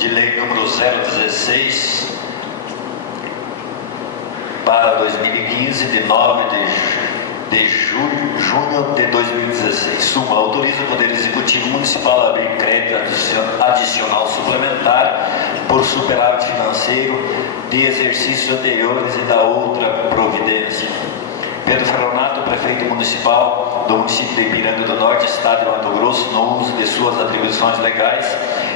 de lei número 016 para 2015, de 9 de junho de 2016. Suma, autoriza o Poder Executivo Municipal a abrir crédito adicional suplementar por superávit financeiro de exercícios anteriores e da outra providência. Pedro Ferronato, prefeito municipal do município de Ipiranga do Norte, estado de Mato Grosso, no uso de suas atribuições legais,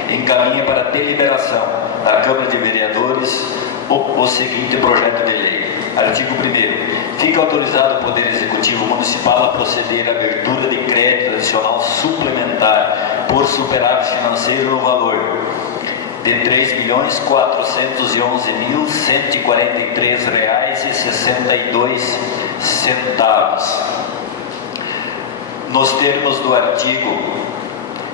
encaminha para deliberação da Câmara de Vereadores o seguinte projeto de lei. Artigo 1º. Fica autorizado o Poder Executivo Municipal a proceder à abertura de crédito adicional suplementar por superávit financeiro no valor de R$ 3.411.143,62, nos termos do artigo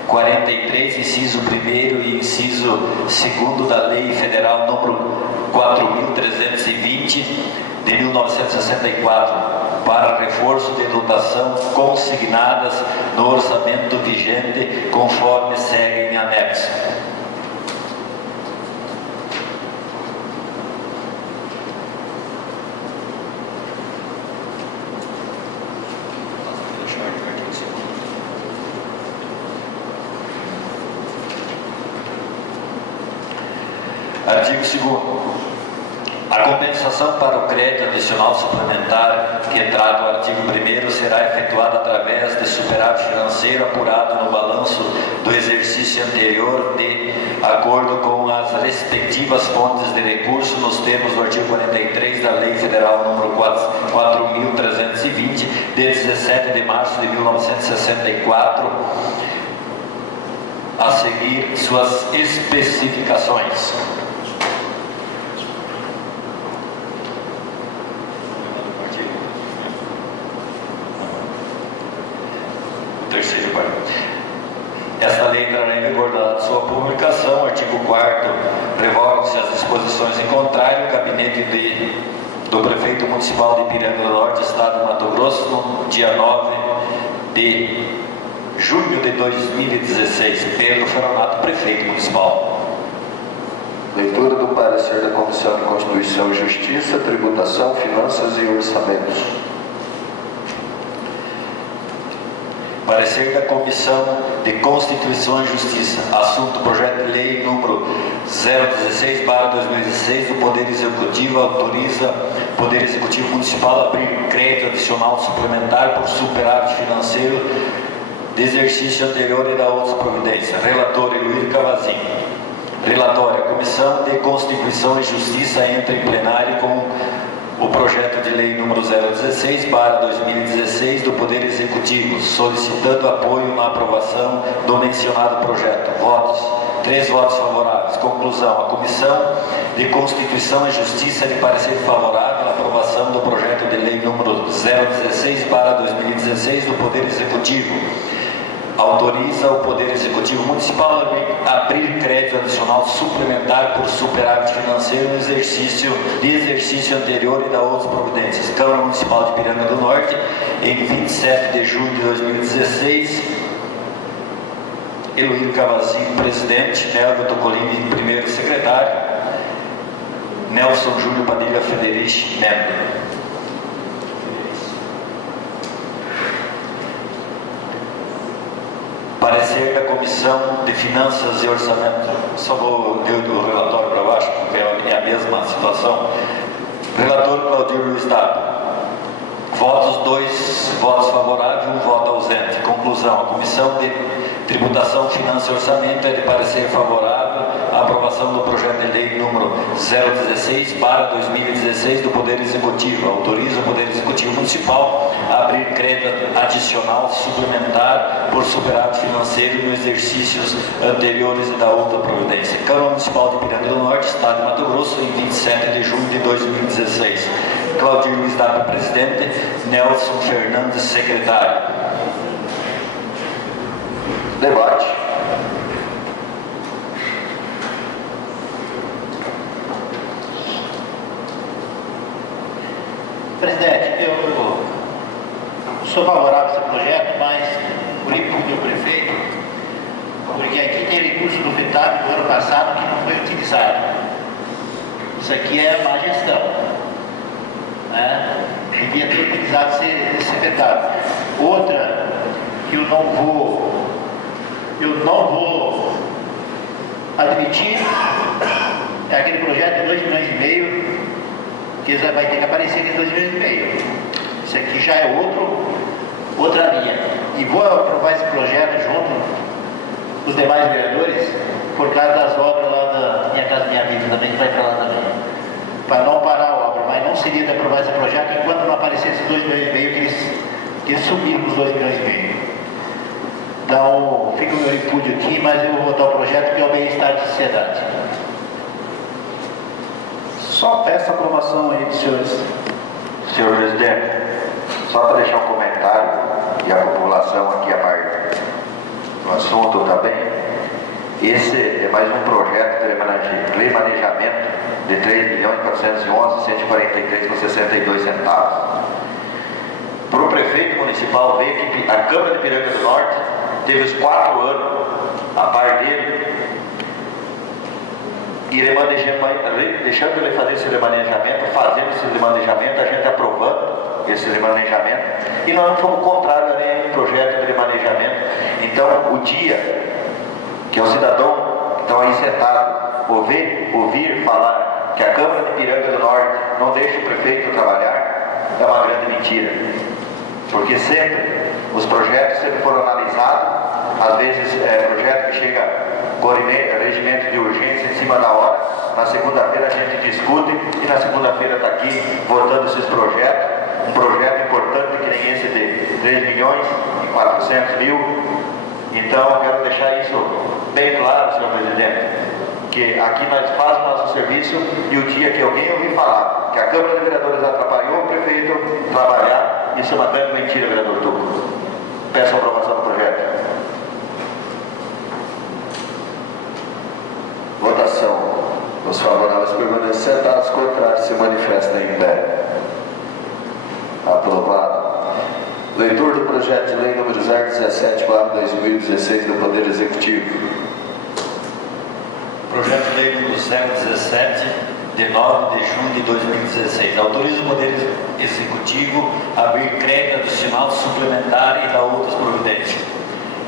43, inciso 1º e inciso 2º da Lei Federal número 4.320 de 1964, para reforço de dotação consignadas no orçamento vigente, conforme segue em anexo. Artigo 2º. A compensação para o crédito adicional suplementar que trata o artigo 1º será efetuada através de superávit financeiro apurado no balanço do exercício anterior de acordo com as respectivas fontes de recurso nos termos do artigo 43 da Lei Federal número 4.320 de 17 de março de 1964, a seguir suas especificações. Esta lei entrará em vigor na sua publicação. Artigo 4º. Revogam-se as disposições em contrário. O gabinete do prefeito municipal de Ipiranga do Norte, estado de Mato Grosso, no dia 9 de junho de 2016. Pedro Ferronato, prefeito municipal. Leitura do parecer da Comissão de Constituição e Justiça, Tributação, Finanças e Orçamentos. Parecer da Comissão de Constituição e Justiça. Assunto: projeto de lei número 016/2016 do Poder Executivo autoriza o Poder Executivo Municipal a abrir crédito adicional suplementar por superávit financeiro de exercício anterior e da outra providência. Relator: Eluir Cavazinho. Relatório: a Comissão de Constituição e Justiça entra em plenário com o projeto de lei número 016/2016 do Poder Executivo, solicitando apoio na aprovação do mencionado projeto. Votos: 3 votos favoráveis. Conclusão: a Comissão de Constituição e Justiça, de parecer favorável à aprovação do projeto de lei número 016/2016 do Poder Executivo, autoriza o Poder Executivo Municipal a abrir crédito adicional suplementar por superávit financeiro no exercício anterior e da outras providências. Câmara Municipal de Ipiranga do Norte, em 27 de junho de 2016. Eluir Cavazinho, presidente. Nelvio Tocolini, primeiro secretário. Nelson Júlio Padilha Federici, membro. Parecer da Comissão de Finanças e Orçamento. Só vou ler o relatório para baixo, porque é a mesma situação. Relator: Claudir Luiz Dado. Votos: 2 votos favoráveis, 1 voto ausente. Conclusão: a Comissão de Tributação, Finanças e Orçamento é de parecer favorável à aprovação do projeto de lei número 016/2016 do Poder Executivo. Autoriza o Poder Executivo Municipal a abrir crédito adicional suplementar por superávit financeiro nos exercícios anteriores e da outra providência. Câmara Municipal de Ipiranga do Norte, estado de Mato Grosso, em 27 de junho de 2016. Claudir Luiz Dado, presidente. Nelson Fernandes, secretário. Debate. Presidente, eu sou favorável a esse projeto, mas por ir para o meu prefeito, porque aqui tem recurso do FITAB do ano passado que não foi necessário. Isso aqui é má gestão, né? Devia ter utilizado esse secretário. Outra que eu não vou admitir é aquele projeto de 2,5 milhões, que vai ter que aparecer aqui 2,5 milhões. Isso aqui já é outra linha. E vou aprovar esse projeto junto com os demais vereadores, por causa das obras lá da Minha Casa Minha Vida também, que vai para lá também. Para não parar a obra, mas não seria de aprovar esse projeto enquanto não aparecesse 2,5 milhões, que eles subiram os 2,5 milhões. Então, fica o meu repúdio aqui, mas eu vou votar o projeto que é o bem-estar da sociedade. Só peço a aprovação aí dos senhores. Senhor presidente, só para deixar um comentário e a população aqui a parte do assunto também, esse é mais um projeto de remanejamento de R$ 3.411.143,62. Para o prefeito municipal ver que a Câmara de Piranga do Norte teve os 4 anos a par dele e deixando ele fazer esse remanejamento, fazendo esse remanejamento, a gente aprovando esse remanejamento, e nós não fomos contrários a nenhum projeto de remanejamento. Então, o dia que o cidadão que estão aí sentado ouvir falar que a Câmara de Piranga do Norte não deixa o prefeito trabalhar, é uma grande mentira, porque sempre os projetos foram analisados, às vezes projeto que chega com regimento de urgência em cima da hora, na segunda-feira a gente discute e na segunda-feira está aqui votando esses projetos, um projeto importante que nem esse de 3.400.000. Então eu quero deixar isso bem claro, senhor presidente, que aqui nós fazemos nosso serviço, e o dia que alguém ouvir falar que a Câmara de Vereadores atrapalhou o prefeito trabalhar, isso é uma grande mentira, vereador Tuco. Peço a aprovação do projeto. Votação. Os favoráveis permanecem sentados, contrários se manifestam em pé. Aprovado. Leitura do projeto de lei número 017/2016 do Poder Executivo. Projeto de lei número 017, de 9 de junho de 2016. Autoriza o Poder Executivo a abrir crédito adicional suplementar e dar outras providências.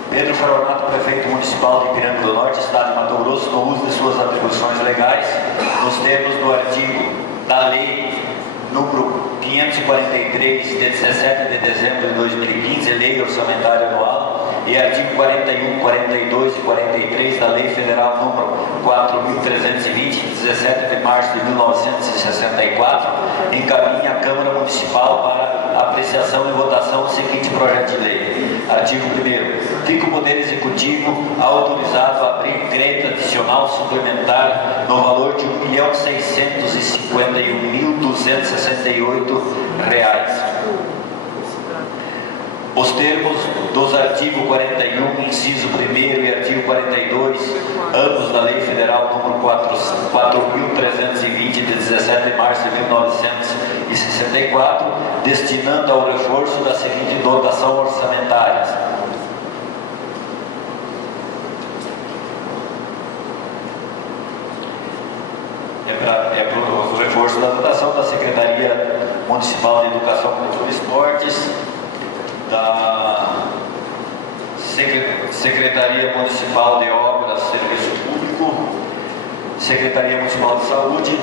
Pedro Faronato, prefeito municipal de Piranga do Norte, Estado de Mato Grosso, no uso de suas atribuições legais, nos termos do artigo da lei número 543, de 17 de dezembro de 2015, lei orçamentária anual, e artigo 41, 42 e 43 da lei federal número 4.320, de 17 de março de 1964, encaminha a Câmara Municipal para apreciação e votação o seguinte projeto de lei. Artigo 1º. Fica o Poder Executivo autorizado a abrir crédito adicional suplementar no valor de R$ 1.651.268. Os termos dos artigos 41, inciso 1º, e artigo 42, ambos da Lei Federal número 4.320, de 17 de março de 1964, destinando ao reforço da seguinte dotação orçamentária. É para o reforço da dotação da Secretaria Municipal de Educação, Cultura e Esportes, da Secretaria Municipal de Obras e Serviço Público, Secretaria Municipal de Saúde,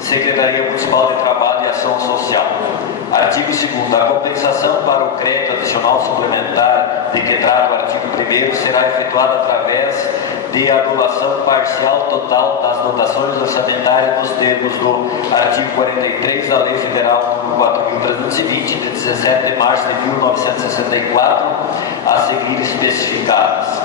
Secretaria Municipal de Trabalho e Ação Social. Artigo 2º. A compensação para o crédito adicional suplementar de que trata o artigo 1º será efetuada através de anulação parcial total das dotações orçamentárias nos termos do artigo 43 da Lei Federal número 4.320, de 17 de março de 1964, a seguir especificadas.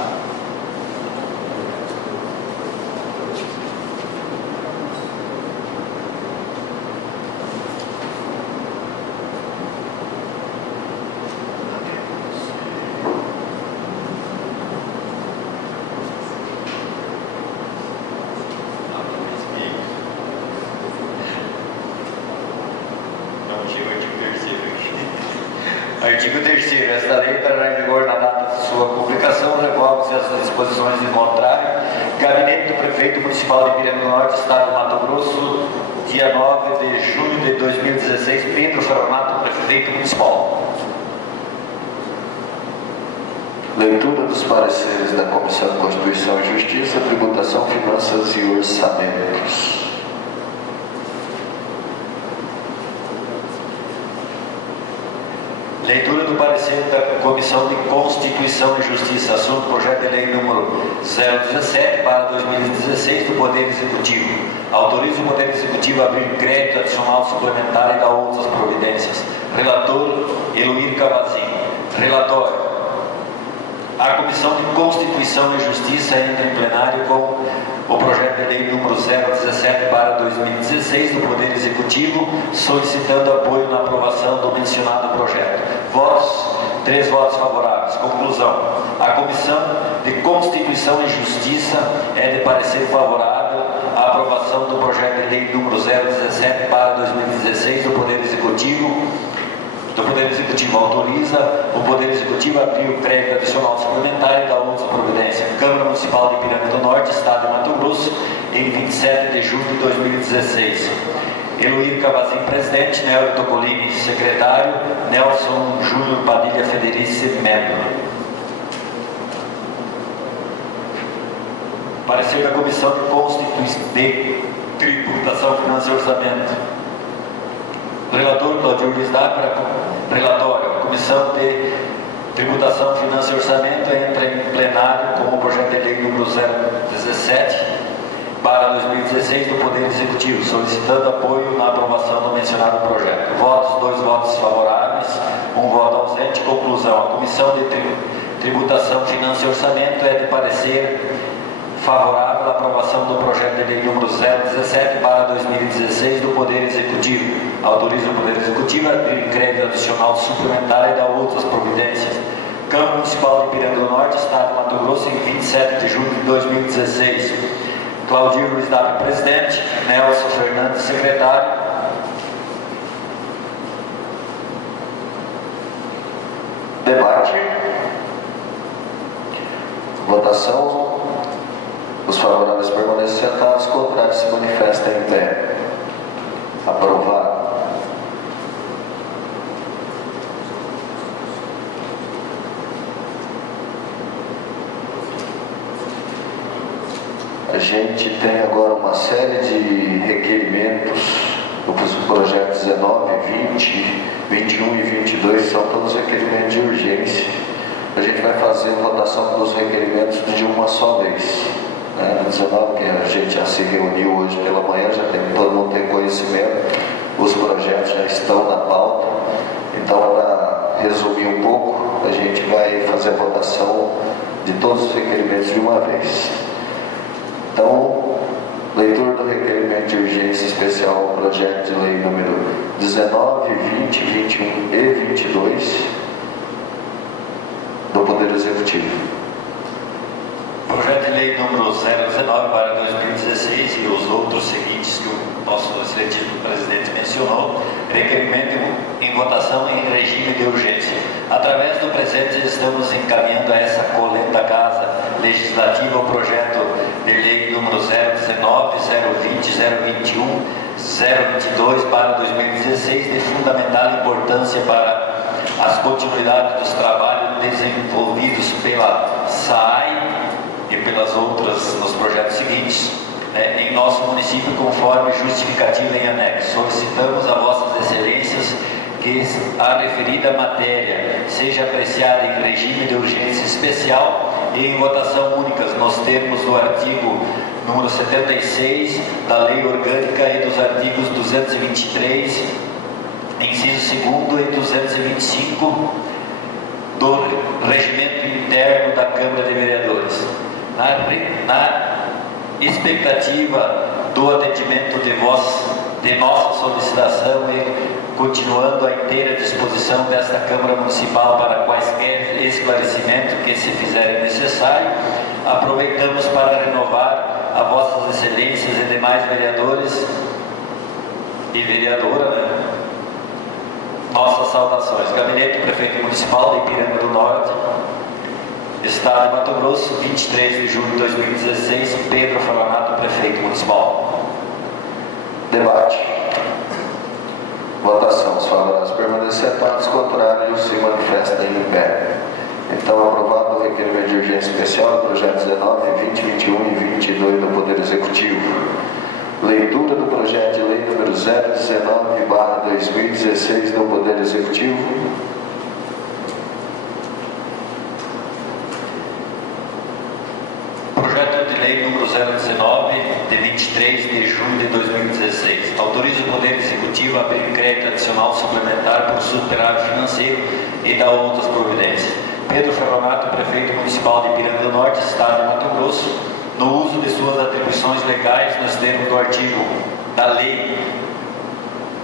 Artigo 3º. Esta lei entrará em vigor na data de sua publicação, revoga-se as disposições em contrário. Gabinete do Prefeito Prefeito Municipal de Ipiranga do Norte, Estado de Mato Grosso, dia 9 de junho de 2016, Pedro Fronato, Prefeito Municipal. Leitura dos pareceres da Comissão de Constituição e Justiça, Tributação, Finanças e Orçamentos. Leitura do parecer da Comissão de Constituição e Justiça, assunto projeto de lei número 017 para 2016 do Poder Executivo. Autoriza o Poder Executivo a abrir crédito adicional suplementar e dar outras providências. Relator, Eluir Cavazin. Relatório. A Comissão de Constituição e Justiça entra em plenário com o projeto de lei número 017 para 2016 do Poder Executivo, solicitando apoio na aprovação do mencionado projeto. Votos: 3 votos favoráveis. Conclusão. A Comissão de Constituição e Justiça é de parecer favorável à aprovação do projeto de lei número 017 para 2016 do Poder Executivo. O Poder Executivo autoriza o Poder Executivo a abrir o crédito adicional suplementar e dar outras providências. Câmara Municipal de Ipiranga do Norte, Estado de Mato Grosso, em 27 de julho de 2016. Eluir Cavazin, presidente. Nélio Tocolini, secretário. Nelson Júnior Padilha Federici, membro. Parecer da Comissão de Constituição de Tributação, Finanças e Orçamento. Relator Claudio Luiz Dávila. Relatório. A Comissão de Tributação, Finanças e Orçamento entra em plenário com o projeto de lei número 017 para 2016 do Poder Executivo, solicitando apoio na aprovação do mencionado projeto. Votos: 2 votos favoráveis, 1 voto ausente. Conclusão. A Comissão de Tributação, Finanças e Orçamento é de parecer favorável à aprovação do projeto de lei número 017 para 2016 do Poder Executivo. Autoriza o Poder Executivo a abrir crédito adicional suplementar e dar outras providências. Câmara Municipal de Ipiranga do Norte, Estado de Mato Grosso, em 27 de julho de 2016. Claudio Luiz Dávila, presidente. Nelson Fernandes, secretário. Debate. Votação. Os favoráveis permanecem sentados, os contrários se manifestam em pé. Aprovado. A gente tem agora uma série de requerimentos dos projetos 19, 20, 21 e 22, são todos requerimentos de urgência. A gente vai fazer a votação dos requerimentos de uma só vez. 19, que a gente já se reuniu hoje pela manhã, todo mundo tem conhecimento, os projetos já estão na pauta. Então, para resumir um pouco, a gente vai fazer a votação de todos os requerimentos de uma vez. Então, leitura do requerimento de urgência especial ao projeto de lei número 19, 20, 21 e 22 do Poder Executivo. Projeto de lei número 019 para 2016 e os outros seguintes que o nosso excelentíssimo presidente mencionou, requerimento em votação em regime de urgência. Através do presente, estamos encaminhando a essa colenta casa legislativa o projeto de lei número 019, 020, 021, 022 para 2016, de fundamental importância para as continuidades dos trabalhos desenvolvidos pela SAAI e pelas outras nos projetos seguintes, em nosso município, conforme justificativa em anexo. Solicitamos a vossas excelências que a referida matéria seja apreciada em regime de urgência especial e em votação única nos termos do artigo número 76 da Lei Orgânica e dos artigos 223, inciso 2º e 225 do Regimento Interno da Câmara de Vereadores. Na expectativa do atendimento de nossa solicitação e continuando à inteira disposição desta Câmara Municipal para quaisquer esclarecimentos que se fizerem necessário, aproveitamos para renovar a vossas excelências e demais vereadores e vereadora, nossas saudações. Gabinete do Prefeito Municipal de Ipiranga do Norte, Estado de Mato Grosso, 23 de julho de 2016, Pedro Fronato, municipal. Debate. Votação. Os favoráveis permanecem sentados, contrários se manifestem em pé. Então, aprovado o requerimento de urgência especial do projeto 19, 20, 21 e 22 do Poder Executivo. Leitura do projeto de lei número 019/2016 do Poder Executivo. Projeto de lei número 019, de 23 de junho de 2016. Autoriza o Poder Executivo a abrir crédito adicional suplementar por superávit financeiro e dar outras providências. Pedro Ferronato, prefeito municipal de Ipiranga do Norte, Estado de Mato Grosso, no uso de suas atribuições legais nos termos do artigo da Lei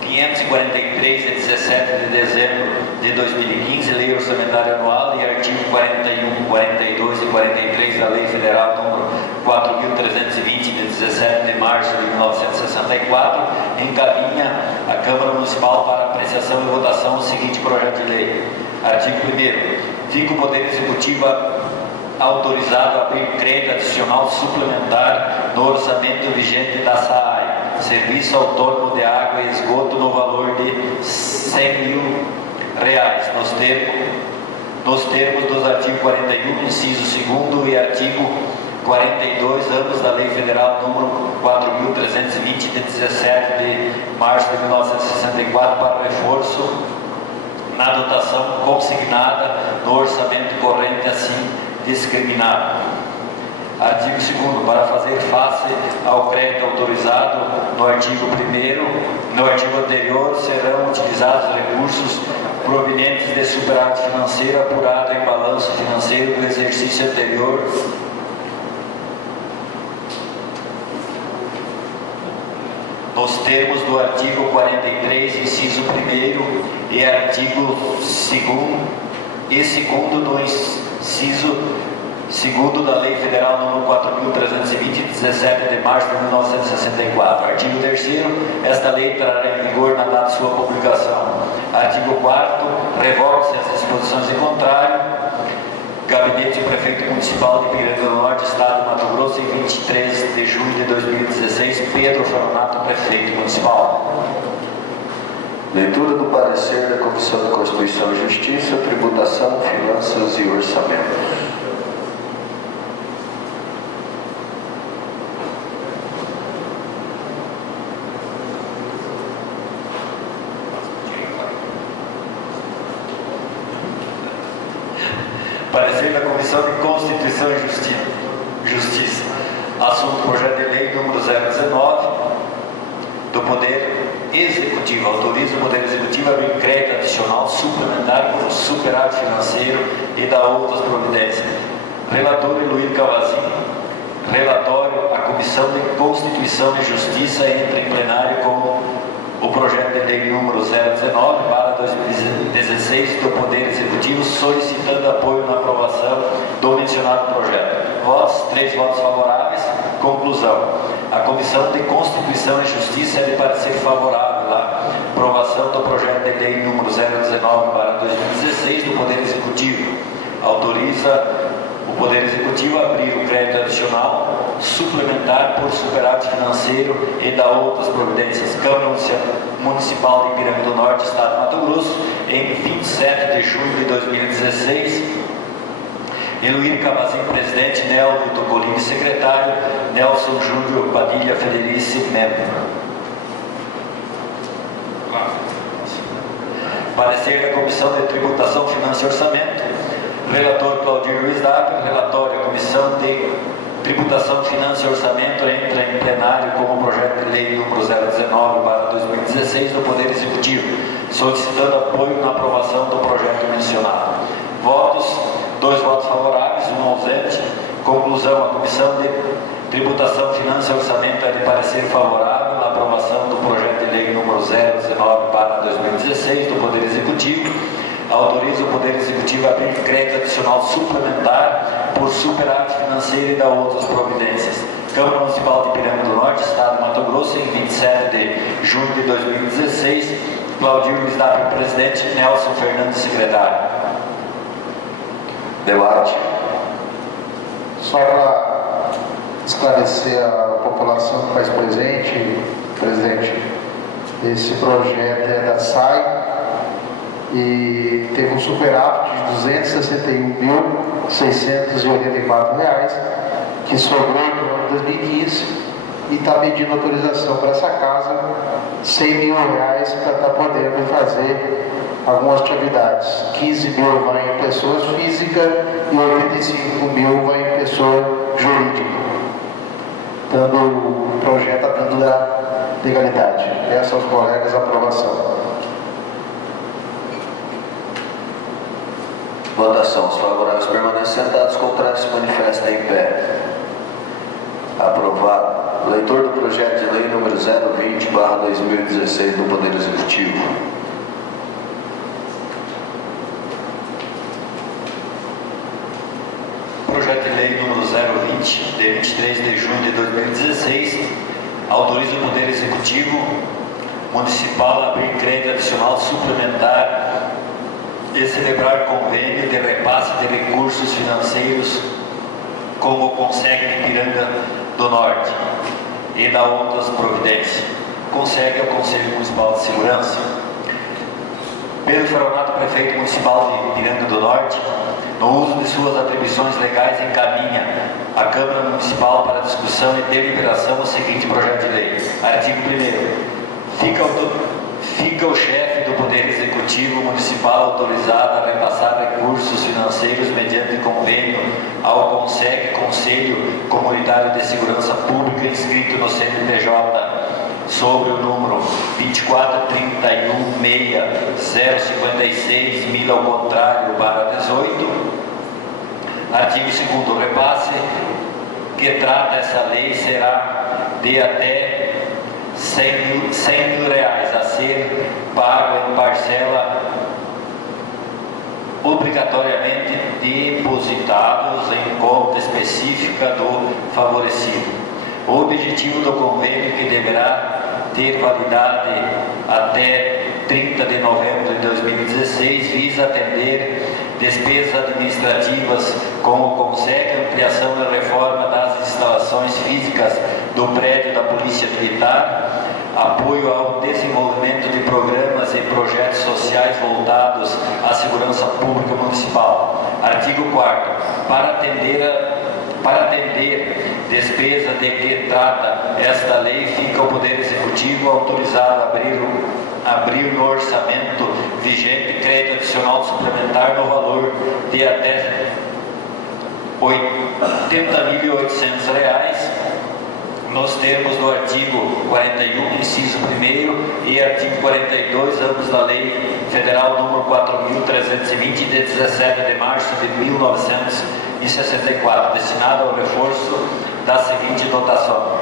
543, de 17 de dezembro de 2015, Lei Orçamentária Anual, e artigo 41, 42 e 43 da Lei Federal número 4.320, de 17 de março de 1964, encaminha a Câmara Municipal para apreciação e votação o seguinte projeto de lei. Artigo 1º. Fica o Poder Executivo autorizado a abrir crédito adicional suplementar no orçamento vigente da SAAI, Serviço Autônomo de Água e Esgoto, no valor de R$100 mil, nos termos dos artigos 41, inciso 2º e artigo 42, ambos da Lei Federal número 4.320, de 17 de março de 1964, para reforço na dotação consignada no orçamento corrente assim discriminado. Artigo 2º. Para fazer face ao crédito autorizado no artigo 1º, no artigo anterior, serão utilizados recursos provenientes de superávit financeiro apurado em balanço financeiro do exercício anterior, nos termos do artigo 43, inciso 1º e artigo 2º e 2º do inciso 2º da Lei Federal número 4.320, de 17 de março de 1964. Artigo 3º. Esta lei entrará em vigor na data de sua publicação. Artigo 4º. Revoga-se as disposições em contrário. Gabinete do Prefeito Municipal de Ipiranga do Norte, Estado de Mato Grosso, em 23 de junho de 2016, Pedro Ferronato, Prefeito Municipal. Leitura do parecer da Comissão de Constituição e Justiça, Tributação, Finanças e Orçamento. Parecer da Comissão de Constituição e Justiça. Assunto: projeto de lei número 019 do Poder Executivo. Autoriza o Poder Executivo a abrir crédito adicional suplementar por superávit financeiro e dar outras providências. Relator Luiz Cavazin. Relatório: a Comissão de Constituição e Justiça entra em plenário com o projeto de lei número 019/2016 do Poder Executivo, solicitando apoio na aprovação do mencionado projeto. Votos: 3 votos favoráveis. Conclusão: a Comissão de Constituição e Justiça é de parecer favorável à aprovação do projeto de lei número 019/2016 do Poder Executivo. Autoriza o Poder Executivo a abrir o crédito adicional suplementar por superávit financeiro e dar outras providências. Câmara Municipal de Ipiranga do Norte, Estado de Mato Grosso, em 27 de junho de 2016. Eluir Cavazin, presidente. Nelvio Tocolini, secretário. Nelson Júnior Padilha Federici, membro. Parecer da Comissão de Tributação, Finanças e Orçamento. Relator Claudir Luiz Dapper. Relatório: a Comissão de Tributação, Finanças e Orçamento entra em plenário com o projeto de lei número 019/2016 do Poder Executivo, solicitando apoio na aprovação do projeto mencionado. Votos: 2 votos favoráveis, 1 ausente. Conclusão: a Comissão de Tributação, Finanças e Orçamento é de parecer favorável na aprovação do projeto de lei número 019/2016 do Poder Executivo. Autoriza o Poder Executivo a abrir crédito adicional suplementar por superávit financeiro e dar outras providências. Câmara Municipal de Ipiranga do Norte, Estado de Mato Grosso, em 27 de junho de 2016. Claudir Luiz Dapper, presidente. Nelson Fernandes, secretário. Debate. Só para esclarecer a população que faz presente, presidente. Esse projeto é da SAI e teve um superávit de R$ 261.684, que sobrou no ano de 2015 e está pedindo autorização para essa casa, R$ 100 mil para estar podendo fazer algumas atividades. 15 mil vai em pessoas físicas e 85 mil vai em pessoa jurídica. Dando o projeto dando da legalidade. Peço aos colegas a aprovação. Votação. Os favoráveis permanecem sentados, contrários se manifestam em pé. Aprovado. Leitor do projeto de lei número 020/2016 do Poder Executivo. Projeto de lei número 020, de 23 de junho de 2016, autoriza o Poder Executivo Municipal a abrir crédito adicional suplementar e celebrar convênio de repasse de recursos financeiros com o Conseg de Ipiranga do Norte e da outras providências. Consegue ao Conselho Municipal de Segurança. Pedro Feronato, prefeito municipal de Ipiranga do Norte, no uso de suas atribuições legais, encaminha à Câmara Municipal para discussão e deliberação o seguinte projeto de lei. Artigo 1º. Fica o chefe do Poder Executivo Municipal autorizado a repassar recursos financeiros mediante convênio ao Conseg, Conselho Comunitário de Segurança Pública, inscrito no CNPJ, sobre o número 24.31.6056.1000 ao contrário /18. Artigo 2º. O repasse que trata essa lei será de até R$ 100 mil a ser pago em parcela obrigatoriamente depositados em conta específica do favorecido. O objetivo do convênio, que deverá ter validade até 30 de novembro de 2016, visa atender despesas administrativas com o Conseg, ampliação e reforma das instalações físicas do prédio da Polícia Militar, apoio ao desenvolvimento de programas e projetos sociais voltados à segurança pública municipal. Artigo 4º. Para atender despesa de que trata esta lei, fica o Poder Executivo autorizado a abrir no orçamento vigente crédito adicional suplementar no valor de até R$ 80.800, nos termos do artigo 41, inciso 1º, e artigo 42, ambos da Lei Federal número 4.320, de 17 de março de 1964, destinado ao reforço da seguinte dotação.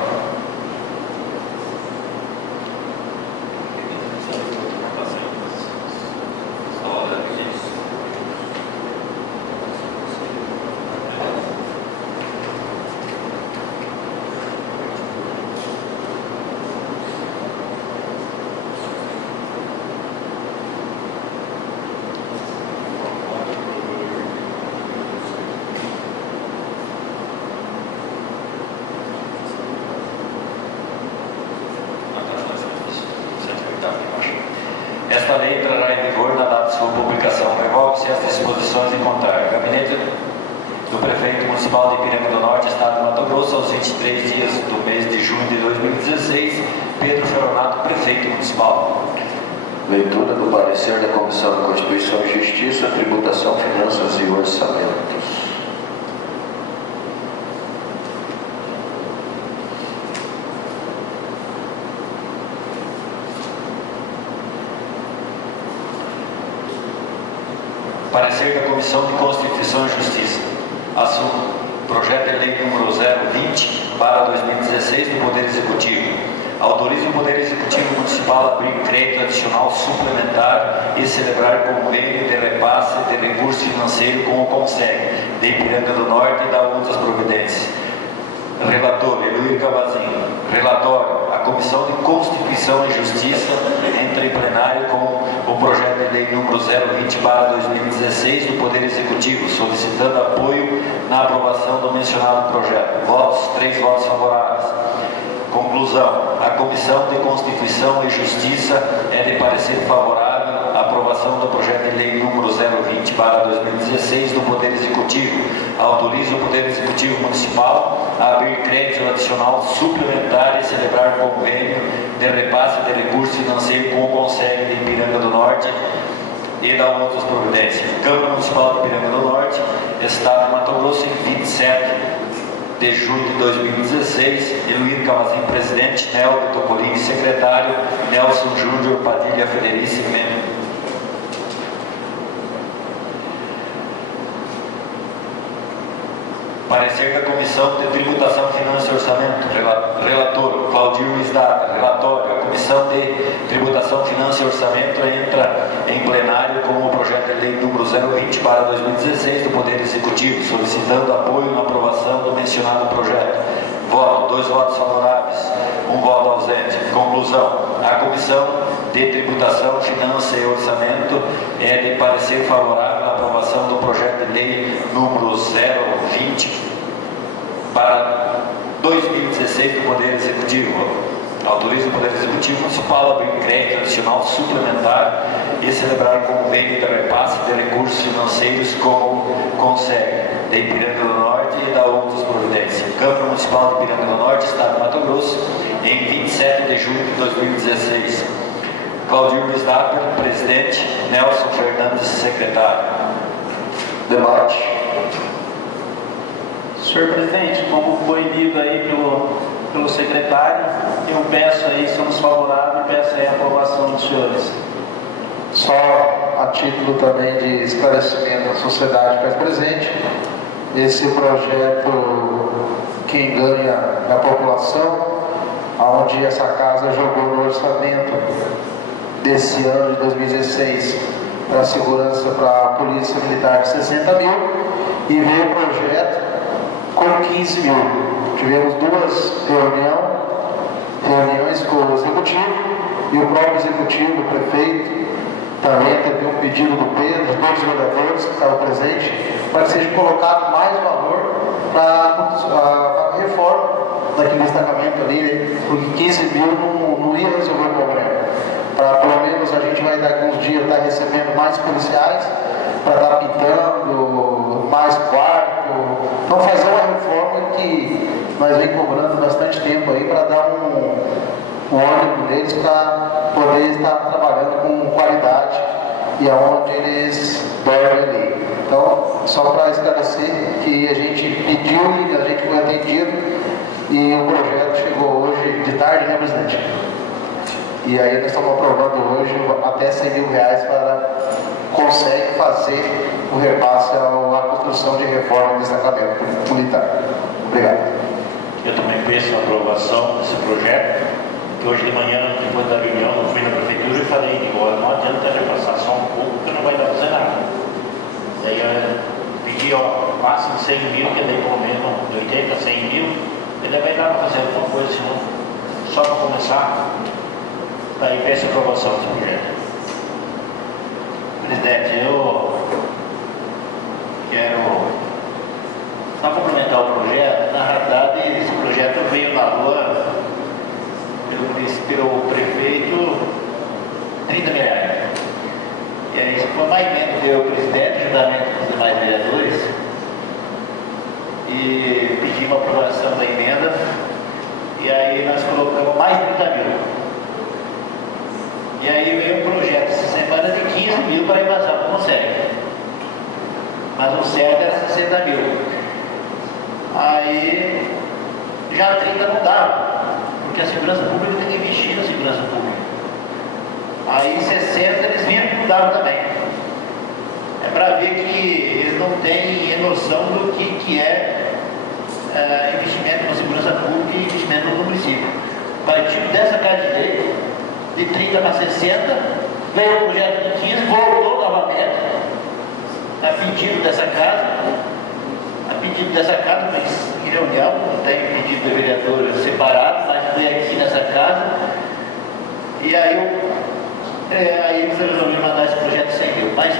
Esta lei entrará em vigor na data de sua publicação. Revoga-se as disposições em contrário. Gabinete do Prefeito Municipal de Ipiranga do Norte, Estado de Mato Grosso, aos 23 dias do mês de junho de 2016, Pedro Feronato, Prefeito Municipal. Leitura do parecer da Comissão de Constituição e Justiça, Tributação, Finanças e Orçamentos. Parecer da Comissão de Constituição e Justiça. Assunto: projeto de lei número 020/2016 do Poder Executivo. Autoriza o Poder Executivo Municipal a abrir crédito adicional suplementar e celebrar convênio de repasse de recurso financeiro com o Conseg de Ipiranga do Norte e da outras providências. Relator: Eluir Cavazinho. Relatório: a Comissão de Constituição e Justiça entra em plenário com o projeto de de lei número 020/2016 do Poder Executivo, solicitando apoio na aprovação do mencionado projeto. Votos, 3 votos favoráveis. Conclusão. A Comissão de Constituição e Justiça é de parecer favorável à aprovação do projeto de lei número 020/2016 do Poder Executivo. Autoriza o Poder Executivo Municipal a abrir crédito adicional suplementar e celebrar convênio de repasse de recursos financeiros com o Conseg de Ipiranga do Norte e da outras providências. Câmara Municipal de Ipiranga do Norte, Estado de Mato Grosso, em 27 de julho de 2016, Eluíno Cavazinho, presidente, Neldo Topolini, secretário, Nelson Júnior Padilha Federici, membro. Parecer da Comissão de Tributação, Finanças e Orçamento. Relator, Claudio Luiz Data. Relatório, a Comissão de Tributação, Finanças e Orçamento entra em plenário com o projeto de lei número 020/2016 do Poder Executivo, solicitando apoio na aprovação do mencionado projeto. Voto, 2 votos favoráveis, 1 voto ausente. Conclusão. A Comissão de Tributação, Finanças e Orçamento é de parecer favorável à aprovação do projeto de lei número 020/2016 do Poder Executivo. Autoriza o Poder Executivo Municipal a abrir crédito adicional suplementar e celebrar convênio de repasse de recursos financeiros com o Conseg de Ipiranga do Norte e da outras providências. Câmara Municipal de Ipiranga do Norte, Estado de Mato Grosso, em 27 de julho de 2016. Claudio Luiz Data, presidente, Nelson Fernandes, secretário. Debate. Senhor presidente, como foi lido aí pelo secretário, eu peço aí, somos favoráveis, peço aí a aprovação dos senhores. Só a título também de esclarecimento da sociedade que é presente, esse projeto, quem ganha é a população, onde essa casa jogou no orçamento desse ano de 2016 para a segurança para a Polícia Militar de 60 mil e veio o projeto com 15 mil. Tivemos 2 reuniões com o Executivo e o próprio Executivo, o prefeito, também teve um pedido do Pedro, de todos os vereadores que estavam presentes, para que seja colocado mais valor para a reforma daquele destacamento ali, porque 15 mil não ia resolver o problema. Para pelo menos a gente vai daqui uns dias estar recebendo mais policiais, para estar pintando mais quarto, então fazer uma reforma que nós vem cobrando bastante tempo aí para dar um ânimo neles para poder estar trabalhando com qualidade e aonde eles dormem ali. Então, só para esclarecer que a gente pediu e a gente foi atendido e o projeto chegou hoje de tarde, né, presidente? E aí nós estamos aprovando hoje até 100 mil reais para conseguir fazer o repasse à construção de reforma do destacamento militar. Obrigado. Eu também peço a aprovação desse projeto, que hoje de manhã, depois da reunião, eu fui na prefeitura e falei, não adianta repassar só um pouco, porque não vai dar para fazer nada. E aí eu pedi, passem 100 mil, que daí pelo menos de 80 a 100 mil, ele vai dar para fazer alguma coisa, senão só para começar. Daí peço a aprovação desse projeto. Presidente, eu quero só complementar o projeto. Na realidade, esse projeto veio na rua pelo prefeito 30 mil reais. E aí foi uma emenda do presidente, juntamente com os demais vereadores, e pedimos a aprovação da emenda, e aí nós colocamos mais 30 mil. E aí veio um projeto essa semana de 15 mil para a invasão do Conseg. Mas o certo era 60 mil. Aí já 30 não dava, porque a segurança pública tem que investir na segurança pública. Aí 60 eles viram que não dava também. É para ver que eles não têm noção do que é investimento na segurança pública e investimento no município. Partiu dessa casa de lei, de 30 para 60, veio o projeto de 15, voltou novamente, a pedido dessa casa, mas em reunião, não tem pedido de vereador separado, mas veio aqui nessa casa, e aí Aí eles resolveram mandar esse projeto de 100 mil. Mas